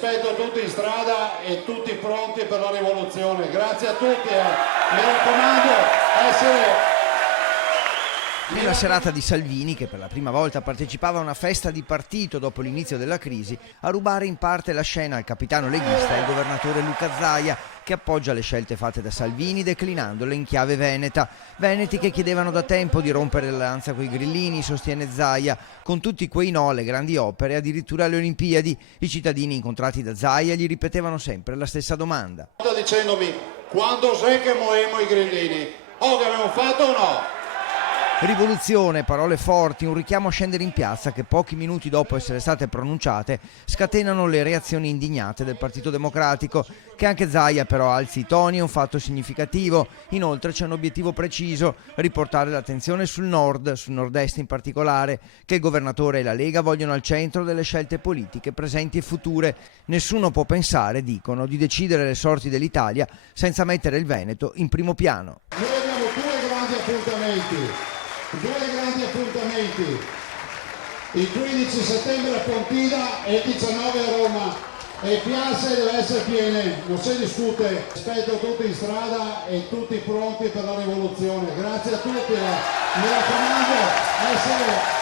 aspetto tutti in strada e tutti pronti per la rivoluzione. Grazie a tutti, mi raccomando, essere... Nella serata di Salvini, che per la prima volta partecipava a una festa di partito dopo l'inizio della crisi, a rubare in parte la scena al capitano leghista il governatore Luca Zaia, che appoggia le scelte fatte da Salvini declinandole in chiave veneta. Veneti che chiedevano da tempo di rompere l'alleanza coi grillini, sostiene Zaia, con tutti quei no alle grandi opere, addirittura alle Olimpiadi. I cittadini incontrati da Zaia gli ripetevano sempre la stessa domanda. Dicendomi, quando sai che moemo i grillini? Oh, che abbiamo fatto o no? Rivoluzione, parole forti, un richiamo a scendere in piazza che pochi minuti dopo essere state pronunciate scatenano le reazioni indignate del Partito Democratico. Che anche Zaia però alzi i toni è un fatto significativo. Inoltre c'è un obiettivo preciso: riportare l'attenzione sul nord, sul nord-est in particolare, che il governatore e la Lega vogliono al centro delle scelte politiche presenti e future. Nessuno può pensare, dicono, di decidere le sorti dell'Italia senza mettere il Veneto in primo piano. Noi abbiamo due grandi appuntamenti, il 15 settembre a Pontida e il 19 a Roma, e piazze deve essere piene, non si discute. Aspetto tutti in strada e tutti pronti per la rivoluzione. Grazie a tutti, mi raccomando, essere...